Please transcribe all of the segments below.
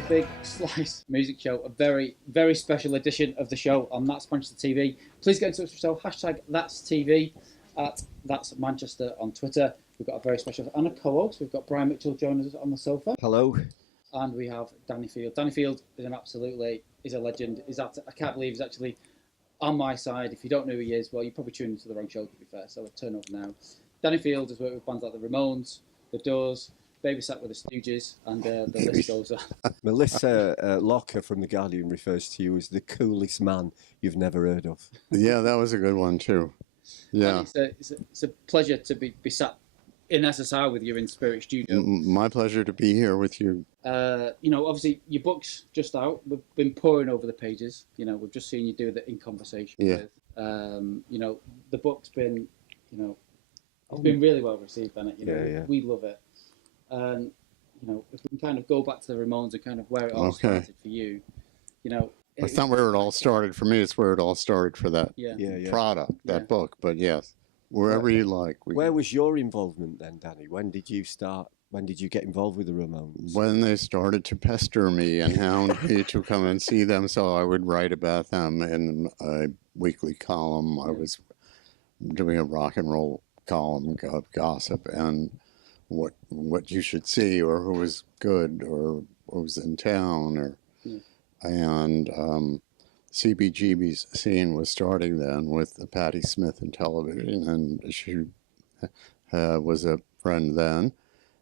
the Big Slice Music Show, a very, very special edition of the show on That's Manchester TV. Please get in touch with the show, hashtag That's TV, at That's Manchester on Twitter. We've got a very special and a co-host. We've got Brian Mitchell joining us on the sofa. Hello. And we have Danny Field. Danny Field is a legend. I can't believe he's actually on my side. If you don't know who he is, well, you're probably tuning into the wrong show, to be fair, so I'll turn over now. Danny Field has worked with bands like the Ramones, the Doors, babysat with the Stooges, and the list goes on. Melissa Locker from The Guardian refers to you as the coolest man you've never heard of. Yeah, that was a good one too. Yeah. It's a pleasure to be sat in SSR with you in Spirit Studio. My pleasure to be here with you. Obviously your book's just out. We've been poring over the pages. We've just seen you do the In Conversation with. The book's been, it's been really well received, Bennett. We love it. And, if we can kind of go back to the Ramones and kind of where it all started for you, It's not where it all started for me. It's where it all started for that product, that book. But yes, wherever you like. Where was your involvement then, Danny? When did you start? When did you get involved with the Ramones? When they started to pester me and hound me to come and see them, so I would write about them in a weekly column. I was doing a rock and roll column of gossip and what you should see, or who was good, or who was in town, and CBGB's scene was starting then with Patti Smith in television, and she was a friend then,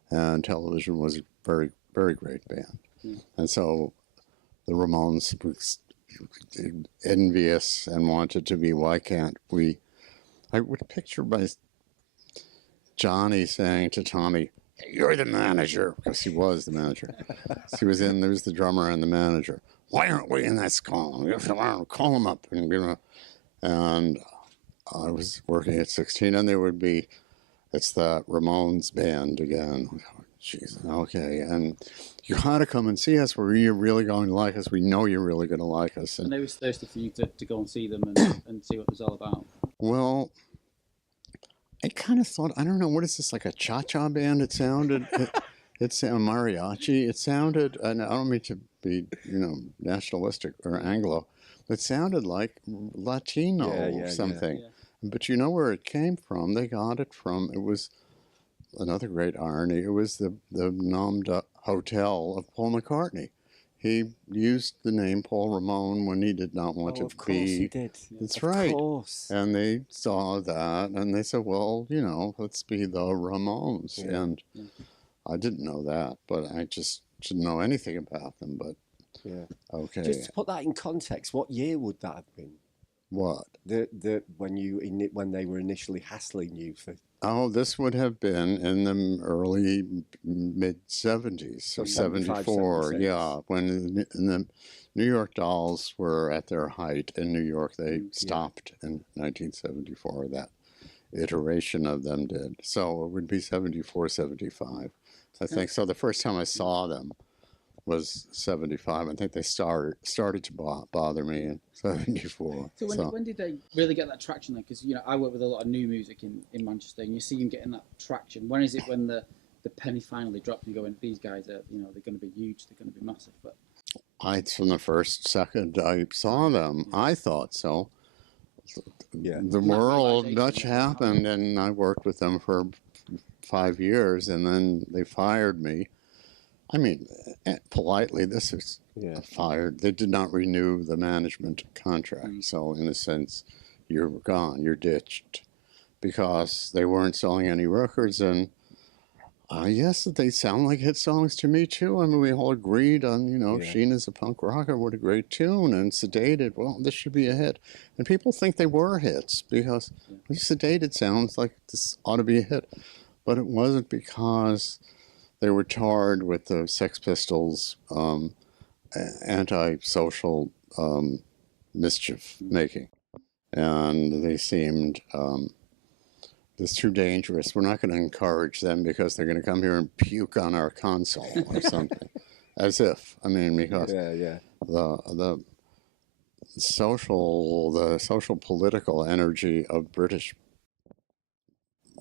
and television was a very, very great band. And so the Ramones was envious and wanted to be, why can't we? I would picture Johnny saying to Tommy, hey, you're the manager, because he was the manager. He was there was the drummer and the manager. Why aren't we in this column? Call him up. And I was working at 16, and there would be, it's the Ramones band again. Jeez, okay. And you had to come and see us. You're really going to like us. We know you're really going to like us. And they was thirsty for you to go and see them and see what it was all about. Well, I kind of thought, I don't know, what is this, like a cha-cha band? It sounded, it's a mariachi. It sounded, and I don't mean to be, nationalistic or Anglo. It sounded like Latino or something. Yeah. But you know where it came from? They got it from, it was another great irony. It was the Nom de Hotel of Paul McCartney. He used the name Paul Ramon when he did not want to be. Of course he did. That's right. Of course. And they saw that, and they said, well, let's be the Ramones. Yeah. And I didn't know that, but I just didn't know anything about them. But okay. Just to put that in context, what year would that have been? What? When they were initially hassling you for... Oh, this would have been in the early mid-'70s, so 74, when the New York Dolls were at their height in New York. They stopped in 1974, that iteration of them did. So it would be 74, 75, I think. So the first time I saw them was 75. I think they started to bother me in 74. So when did they really get that traction then? Because I work with a lot of new music in Manchester, and you see them getting that traction. When is it when the penny finally dropped and going, these guys are they're going to be huge, they're going to be massive? But from the first second I saw them, I thought so. The world much happened, and I worked with them for 5 years, and then they fired me. I mean, politely, this is fired. They did not renew the management contract. So in a sense, you're gone, you're ditched, because they weren't selling any records. And yes, they sound like hit songs to me too. I mean, we all agreed on, Sheena's a punk rocker, what a great tune, and Sedated, well, this should be a hit. And people think they were hits, because Sedated sounds like this ought to be a hit. But it wasn't, because they were tarred with the Sex Pistols' anti-social mischief making. And they seemed, it's too dangerous. We're not going to encourage them because they're going to come here and puke on our console or something. As if, because the social political energy of British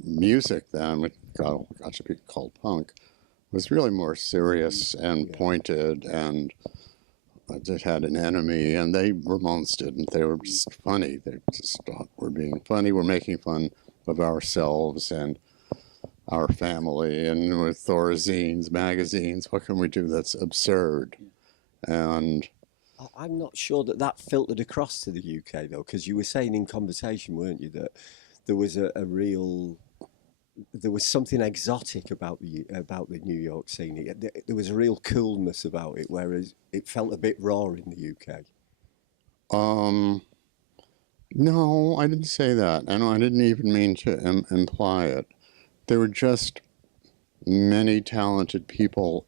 music then, which got to be called punk, was really more serious and pointed, and it had an enemy, and Ramones didn't. They were just funny. They just thought we're being funny. We're making fun of ourselves and our family, and with Thorazines, magazines, what can we do that's absurd? And I'm not sure that filtered across to the UK, though, because you were saying in conversation, weren't you, that there was there was something exotic about the New York scene. There was a real coolness about it, whereas it felt a bit raw in the UK. No, I didn't say that, and I didn't even mean to imply it. There were just many talented people.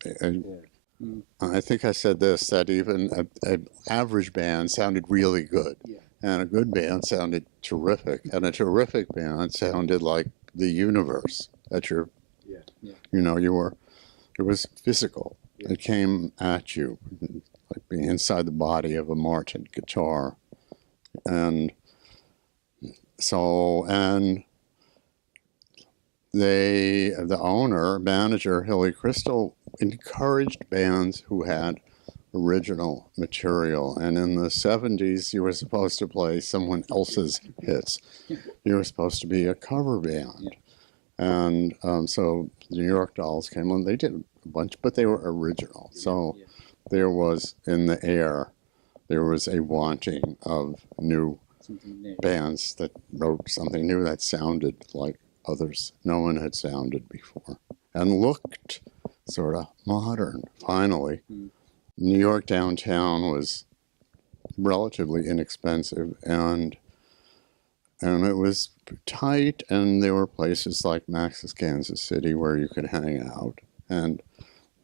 I think I said this, that even an average band sounded really good, and a good band sounded terrific, and a terrific band sounded like the universe that it was physical. It came at you, like being inside the body of a Martin guitar. And so, and the manager, Hilly Crystal, encouraged bands who had original material. And in the 70s, you were supposed to play someone else's hits. You were supposed to be a cover band. And so the New York Dolls came on. They did a bunch, but they were original. So there was, in the air, there was a wanting of new bands that wrote something new that sounded like others no one had sounded before and looked sort of modern, finally. New York downtown was relatively inexpensive, and it was tight, and there were places like Max's Kansas City where you could hang out, and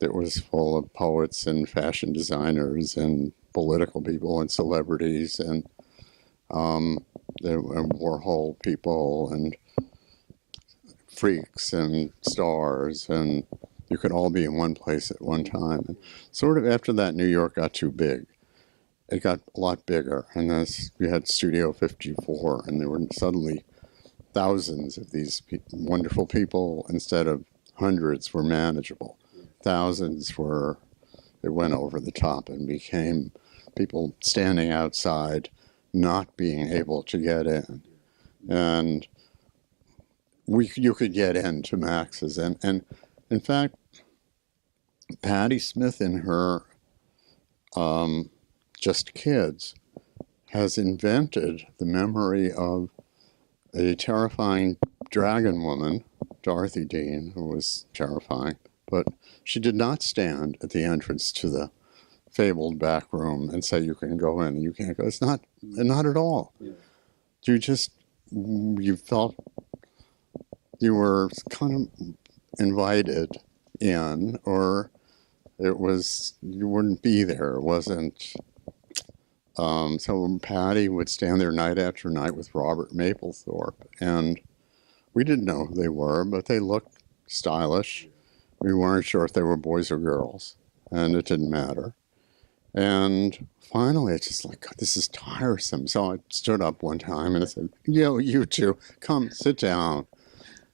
it was full of poets and fashion designers and political people and celebrities, and there were Warhol people and freaks and stars, and you could all be in one place at one time. And sort of after that, New York got too big. It got a lot bigger, and then we had Studio 54, and there were suddenly thousands of these wonderful people instead of hundreds were manageable. Thousands were, it went over the top and became people standing outside, not being able to get in. And you could get into Max's. And in fact, Patti Smith in her Just Kids has invented the memory of a terrifying dragon woman, Dorothy Dean, who was terrifying, but she did not stand at the entrance to the fabled back room and say you can go in and you can't go. It's not at all. You felt you were kind of invited in, or it was, you wouldn't be there. It wasn't. So Patti would stand there night after night with Robert Mapplethorpe, and we didn't know who they were, but they looked stylish. We weren't sure if they were boys or girls, and it didn't matter. And finally, it's just like, God, this is tiresome. So I stood up one time and I said, yo, you two, come sit down.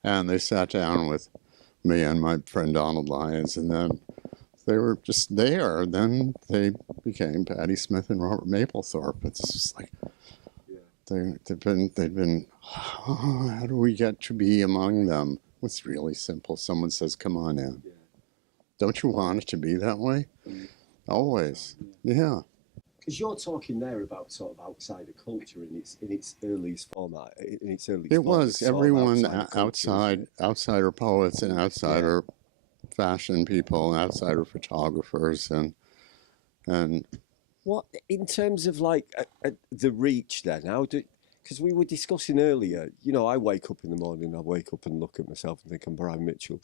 And they sat down with me and my friend Donald Lyons, and then they were just there. Then they became Patti Smith and Robert Mapplethorpe. It's just like, they've been, oh, how do we get to be among them? It's really simple. Someone says, come on in. Don't you want it to be that way? Always. Yeah. Because you're talking there about sort of outsider culture in its earliest format. It was everyone outsider poets and outsider fashion people and outsider photographers and. What in terms of like the reach then? Because we were discussing earlier. You know, I wake up in the morning. I wake up and look at myself and think I'm Brian Mitchell.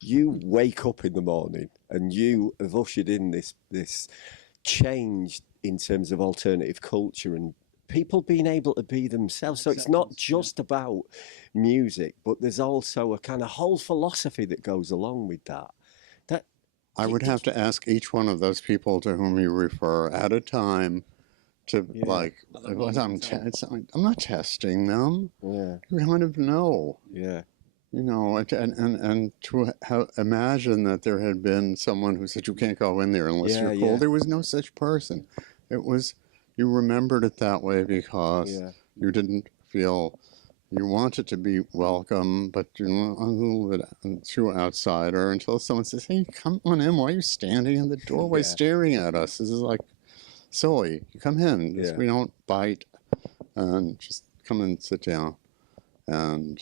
You wake up in the morning and you have ushered in this change in terms of alternative culture and people being able to be themselves. So it's not just about music, but there's also a kind of whole philosophy that goes along with that. I would have to ask each one of those people to whom you refer at a time to I'm not testing them. Yeah. You kind of know. Yeah. You know, and to imagine that there had been someone who said you can't go in there unless you're cool. There was no such person. It was, you remembered it that way because you didn't feel, you wanted to be welcome, but you're a little bit true outsider until someone says, hey, come on in. Why are you standing in the doorway staring at us? This is like silly. You come in. We don't bite, and just come and sit down. And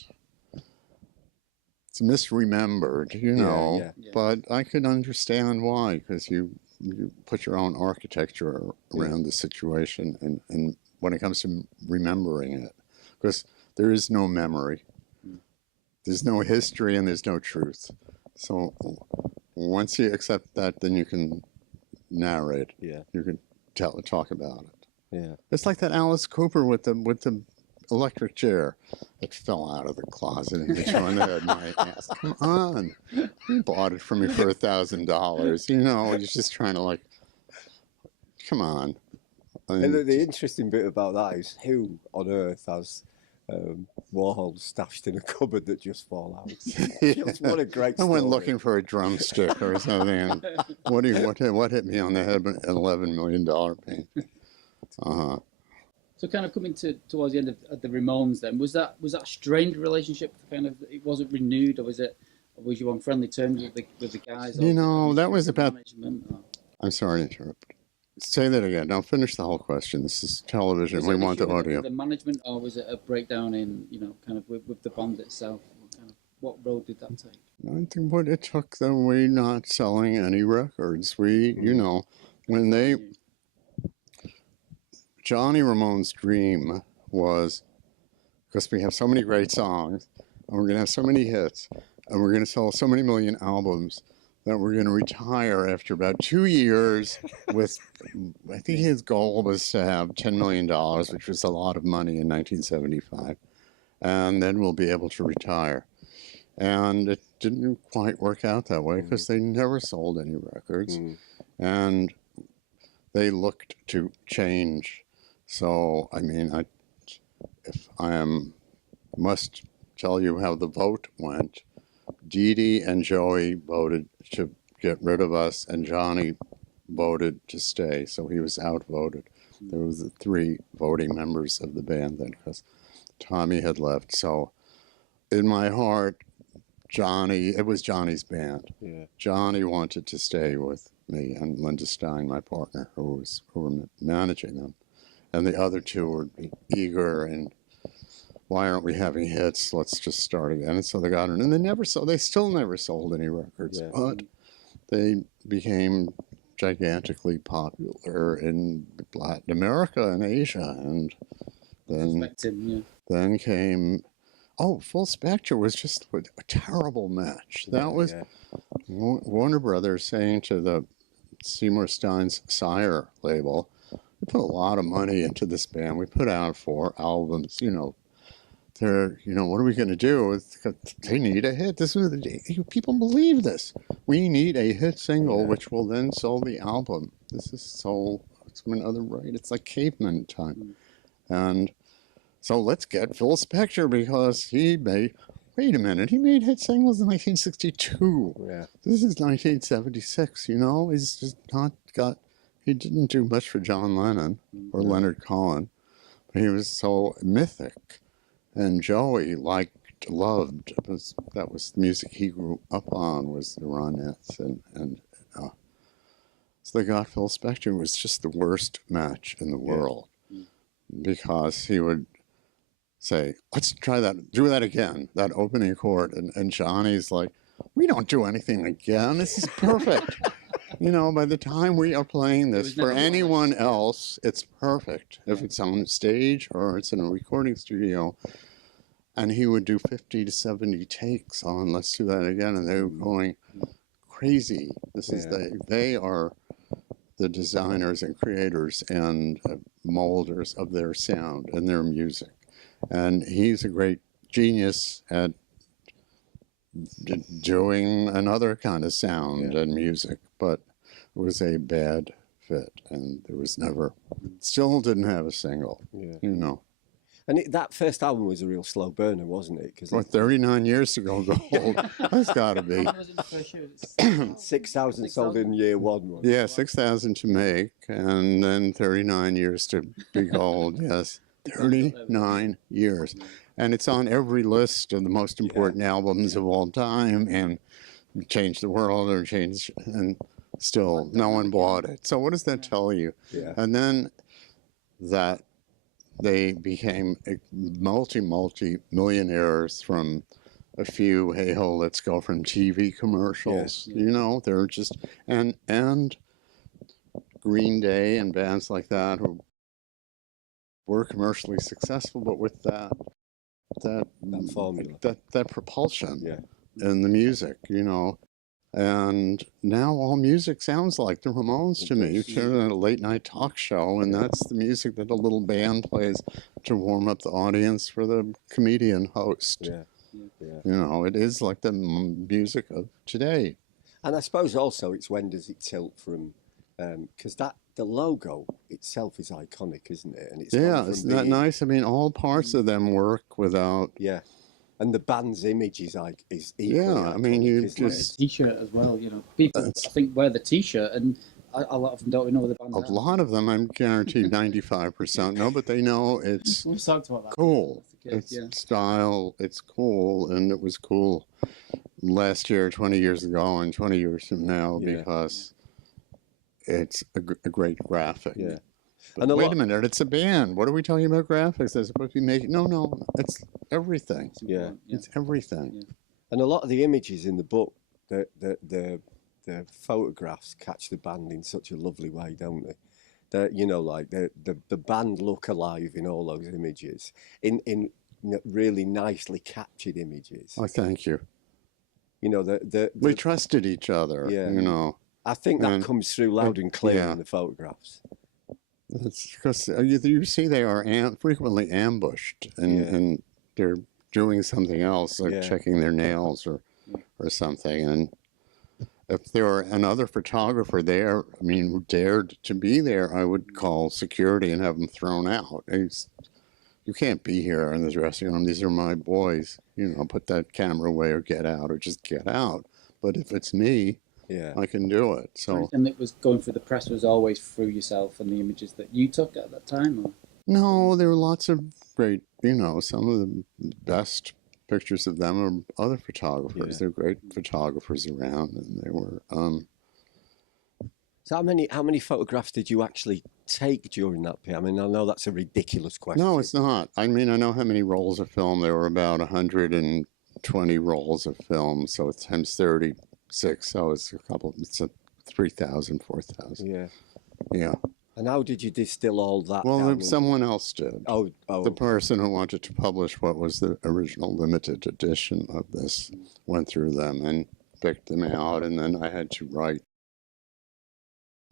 it's misremembered, you know, but I could understand why, because you put your own architecture around the situation, and when it comes to remembering it, because there is no memory, there's no history, and there's no truth. So once you accept that, then you can narrate. You can talk about it. It's like that Alice Cooper with the electric chair. It fell out of the closet and hit you on the head. My ass, come on! You bought it from me for $1,000. You know, you're just trying to like, come on. And the interesting bit about that is, who on earth has Warhol stashed in a cupboard that just fall out? Just, what a great story. I went looking for a drumstick or something. And what hit me on the head? An $11 million painting. So kind of coming towards the end of the Ramones, then was that a strained relationship? Kind of, it wasn't renewed, or was you on friendly terms with the guys? You know, that was about. I'm sorry to interrupt. Say that again. Now finish the whole question. This is television. We want the audio. The management, or was it a breakdown in, you know, kind of with the band itself? What road did that take? I think what it took them, we not selling any records. We, you know, when Johnny Ramone's dream was, because we have so many great songs, and we're going to have so many hits, and we're going to sell so many million albums, that we're going to retire after about 2 years with, I think his goal was to have $10 million, which was a lot of money in 1975, and then we'll be able to retire. And it didn't quite work out that way, because they never sold any records, and they looked to change. So, I mean, must tell you how the vote went. Dee Dee and Joey voted to get rid of us, and Johnny voted to stay, so he was outvoted. There was the 3 voting members of the band then, because Tommy had left. So, in my heart, it was Johnny's band. Johnny wanted to stay with me and Linda Stein, my partner, who were managing them. And the other 2 were eager and, why aren't we having hits? Let's just start again. And so they got it. And they still never sold any records, but they became gigantically popular in Latin America and Asia. And then came, Full Spectre was just a terrible match. That was Warner Brothers saying to the Seymour Stein's Sire label, we put a lot of money into this band. We put out 4 albums, you know. What are we going to do? They need a hit. People believe this. We need a hit single, which will then sell the album. This is it's another right. It's like caveman time. And so let's get Phil Spector, because wait a minute, he made hit singles in 1962. This is 1976, you know? He's just he didn't do much for John Lennon or Leonard Cohen, but he was so mythic. And Joey loved, that was the music he grew up on, was the Ronettes. So they got Phil Spector. It was just the worst match in the world, because he would say, let's try that, do that again, that opening chord. And Johnny's like, we don't do anything again. This is perfect. You know, by the time we are playing this for anyone else, it's perfect. If it's on stage or it's in a recording studio. And he would do 50 to 70 takes on, let's do that again. And they were going crazy. They are the designers and creators and molders of their sound and their music. And he's a great genius at doing another kind of sound and music, but it was a bad fit, and there was still didn't have a single, you know. And that first album was a real slow burner, wasn't it? Well, 39 years to go gold. That's got to be. 6,000 sold in year one. Yeah, 6,000 to make, and then 39 years to be gold. Yes, 39 years. And it's on every list of the most important albums of all time, and changed the world or changed, and still no one bought it. So what does that tell you? Yeah. And then that they became multi-millionaires from a few, hey ho, let's go, from TV commercials. Yeah. You know, they're just, and Green Day and bands like that who were commercially successful, but with that formula, that propulsion yeah, in the music, you know. And now all music sounds like the Ramones to me. You turn on a late night talk show, and that's the music that a little band plays to warm up the audience for the comedian host. Yeah, yeah. You know, it is like the music of today. And I suppose also it's when does it tilt from, because the logo itself is iconic, isn't it? And it's isn't that nice? I mean, all parts of them work without. Yeah. And the band's image is like equally iconic, I mean, you just T-shirt as well. You know, people I think wear the T-shirt, and a lot of them don't know the band. A lot of them, I'm guaranteed, 95% know, but they know it's cool. It's style. It's cool, and it was cool last year, 20 years ago, and 20 years from now because it's a great graphic. Yeah. But and wait a minute, it's a band. What are we talking about graphics? They're supposed to be making... No, it's everything. Yeah. It's everything. Yeah. And a lot of the images in the book, the photographs catch the band in such a lovely way, don't they? You know, like the band look alive in all those images, in really nicely captured images. Oh, thank you. You know, we trusted each other, you know. I think that comes through loud and clear in the photographs. It's because you see they are frequently ambushed, and they're doing something else, like checking their nails or something. And if there were another photographer there, I mean, who dared to be there, I would call security and have them thrown out. You can't be here in this dressing room. These are my boys. You know, put that camera away or get out, or just get out. But if it's me, I can do it. So. And it was going through the press was always through yourself and the images that you took at that time, or? No, there were lots of great. You know, some of the best pictures of them are other photographers. They're great photographers around, and they were. So how many photographs did you actually take during that period? I mean, I know that's a ridiculous question. No, it's not. I mean, I know how many rolls of film. There were about 120 rolls of film, so it's times 36. So it's it's 3,000, 4,000. Yeah. Yeah. And how did you distill all that? Well, someone else did. Oh. The person who wanted to publish what was the original limited edition of this went through them and picked them out, and then I had to write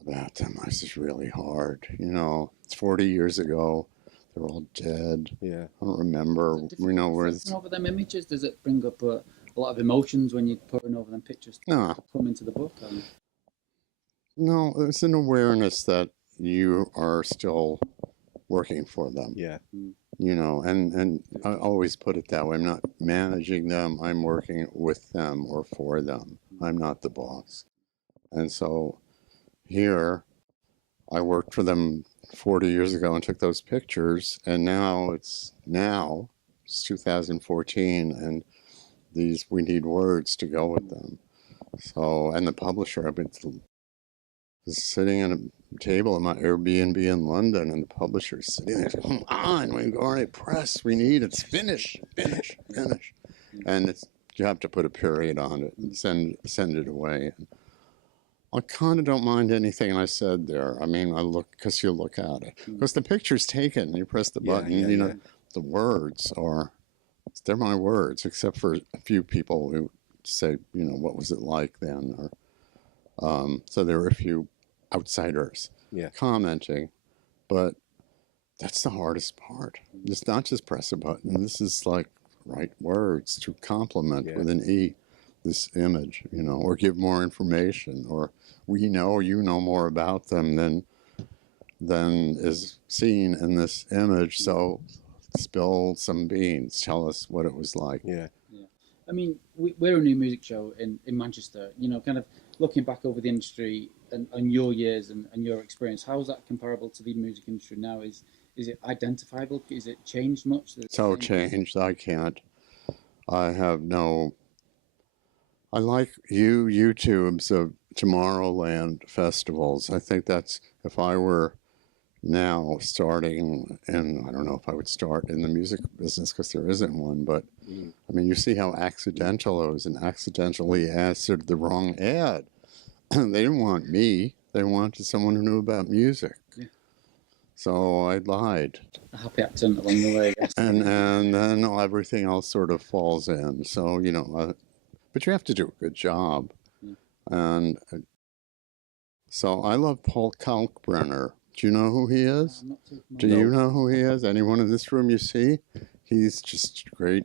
about them. This is really hard. You know, it's 40 years ago. They're all dead. Yeah. I don't remember. You know, where over them images, does it bring up a lot of emotions when you're pouring over them pictures? No. Come into the book. No, it's an awareness that you are still working for them. Yeah. You know, and I always put it that way. I'm not managing them. I'm working with them or for them. I'm not the boss. And so here, I worked for them 40 years ago and took those pictures, and now it's 2014, and we need words to go with them. So, and the publisher, I've been sitting at a table at my Airbnb in London, and the publisher is sitting there, come on, we've already pressed, we need it, finish. And you have to put a period on it and send it away. And I kind of don't mind anything I said there. I mean, because you look at it. Because the picture's taken, you press the button, you know, the words they're my words, except for a few people who say, you know, what was it like then? Or so there were a few outsiders commenting, but that's the hardest part. It's not just press a button. This is like write words to complement with an E this image, you know, or give more information, or you know more about them than is seen in this image. So spill some beans. Tell us what it was like. Yeah. I mean, we're a new music show in Manchester. You know, kind of looking back over the industry and your years and your experience, how is that comparable to the music industry now? Is it identifiable? Is it changed much? So changed. I can't. I have no. I like YouTubes of Tomorrowland festivals. I think that's, if I were now starting, and I don't know if I would start in the music business because there isn't one, but I mean, you see how accidental it was, and accidentally answered the wrong ad. They didn't want me. They wanted someone who knew about music. Yeah. So I lied. A happy accident along the way, I guess. And then everything else sort of falls in. So, you know, but you have to do a good job. Yeah. And so I love Paul Kalkbrenner. Do you know who he is? Do you know who he is? Anyone in this room you see? He's just a great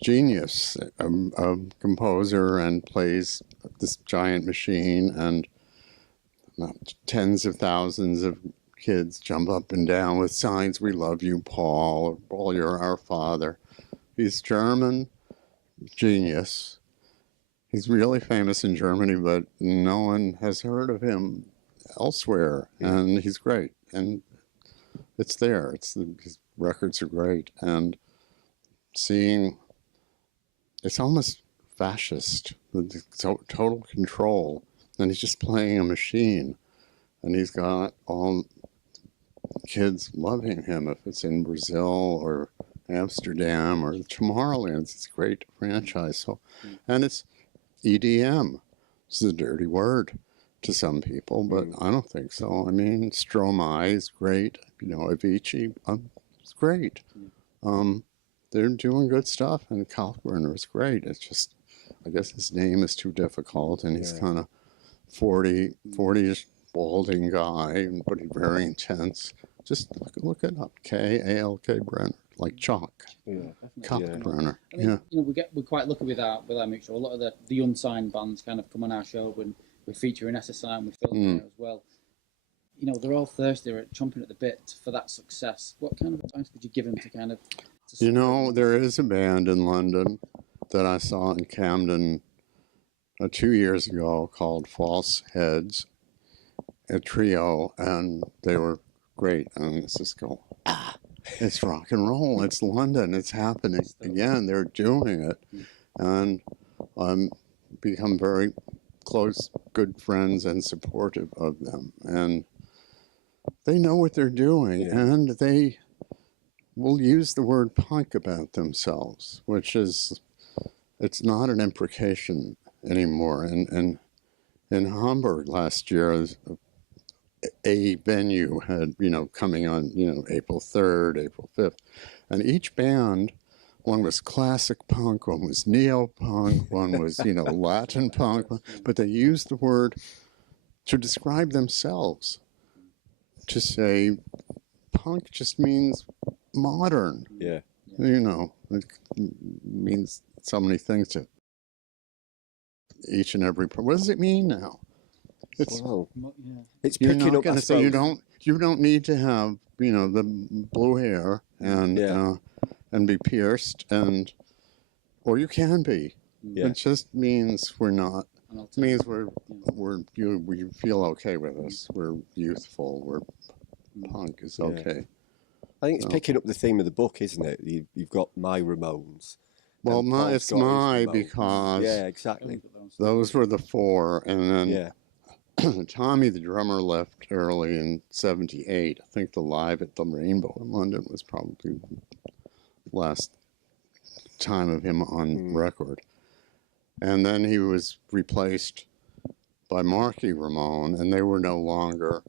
genius, a composer, and plays this giant machine, and tens of thousands of kids jump up and down with signs, "We love you, Paul," or "Paul, you're our father." He's German, genius. He's really famous in Germany, but no one has heard of him elsewhere, and he's great. And it's there. His records are great, and seeing, it's almost fascist, with total control, and he's just playing a machine, and he's got all kids loving him. If it's in Brazil or Amsterdam or Tomorrowland, it's a great franchise. So, and it's EDM. It's a dirty word to some people, but I don't think so. I mean, Stromae is great. You know, Avicii, it's great. They're doing good stuff, and Kalkbrenner is great. It's just, I guess his name is too difficult, and he's kind of 40-ish balding guy, but he's very intense. Just look it up, Kalk Brenner, like chalk. Kalkbrenner. I mean, you know, we're quite lucky with our mixture. A lot of the unsigned bands kind of come on our show when we feature in SSI and we film there as well. You know, they're all thirsty, or chomping at the bit for that success. What kind of advice would you give them to kind of? You know, there is a band in London that I saw in Camden 2 years ago called False Heads, a trio, and they were great. And it's just go, it's rock and roll. It's London. It's happening again. They're doing it, and I'm become very close, good friends, and supportive of them. And they know what they're doing, and they will use the word punk about themselves, which is, it's not an imprecation anymore. And in Hamburg last year, a venue had, you know, coming on, you know, April 3rd, April 5th, and each band, one was classic punk, one was neo-punk, one was, you know, Latin punk, but they used the word to describe themselves, to say punk just means modern. Yeah. You know, it means so many things to each and every. What does it mean now? It's it's you're picking not up. going to say you don't need to have, you know, the blue hair and be pierced, and or you can be. It just means we're not. It means we feel okay with us. We're youthful. We're punk is okay. I think it's picking up the theme of the book, isn't it? You've got My Ramones. Well, it's my because exactly. Those were the four, and then Tommy, the drummer, left early in '78. I think the Live at the Rainbow in London was probably the last time of him on record. And then he was replaced by Marky Ramone, and they were no longer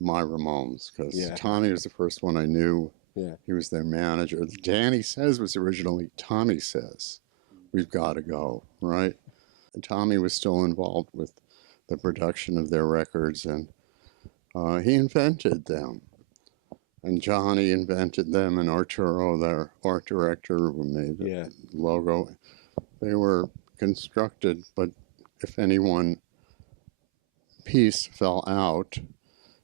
My Ramones, because Tommy was the first one I knew. He was their manager. Danny Says was originally Tommy Says. We've got to go, right? And Tommy was still involved with the production of their records, and he invented them. And Johnny invented them, and Arturo, their art director, who made the logo. They were constructed, but if any one piece fell out,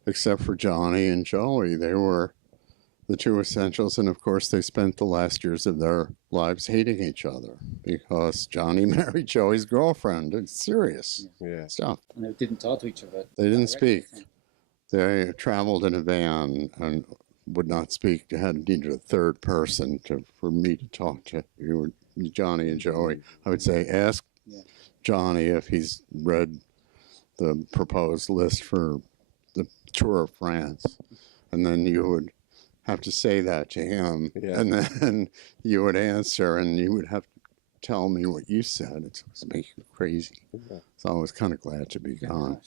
except for Johnny and Joey, they were the two essentials, and of course they spent the last years of their lives hating each other because Johnny married Joey's girlfriend. It's serious stuff. And they didn't talk to each other. They didn't speak. They traveled in a van and would not speak. They had needed a third person for me to talk to. You were Johnny and Joey. I would say ask Johnny if he's read the proposed list for the tour of France, and then you would have to say that to him, and then you would answer, and you would have to tell me what you said. It was making me crazy. So I was kind of glad to be gone.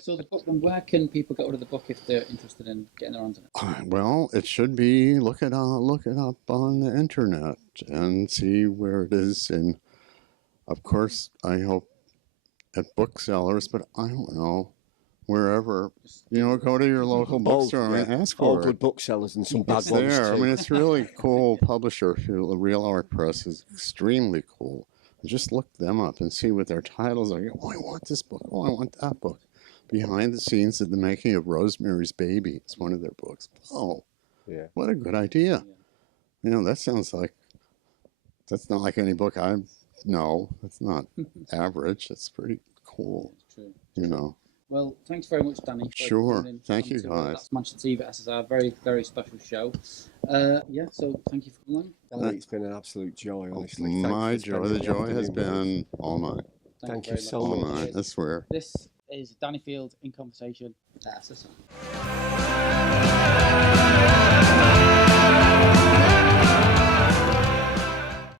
So the book, and where can people get rid of the book if they're interested in getting their hands on it? Well, it should be, look it up on the internet and see where it is. And of course, I hope at booksellers, but I don't know. Wherever, go to your local bookstore and ask for it. All good booksellers and some bad ones there. too. I mean, it's really cool. Publisher, Real Art Press, is extremely cool. Just look them up and see what their titles are. Oh, I want this book. Oh, I want that book. Behind the Scenes of the Making of Rosemary's Baby. It's one of their books. Oh, what a good idea. That sounds like, that's not like any book I know. It's not average. It's pretty cool. It's true. Well, thanks very much, Danny. Sure. Thank you, guys. That's Manchester TV SSR, very, very special show. So thank you for coming on. It's been an absolute joy, honestly. My joy. The joy has been all mine. Thank you so all much. mine, I swear. This is Danny Field in Conversation at SSR.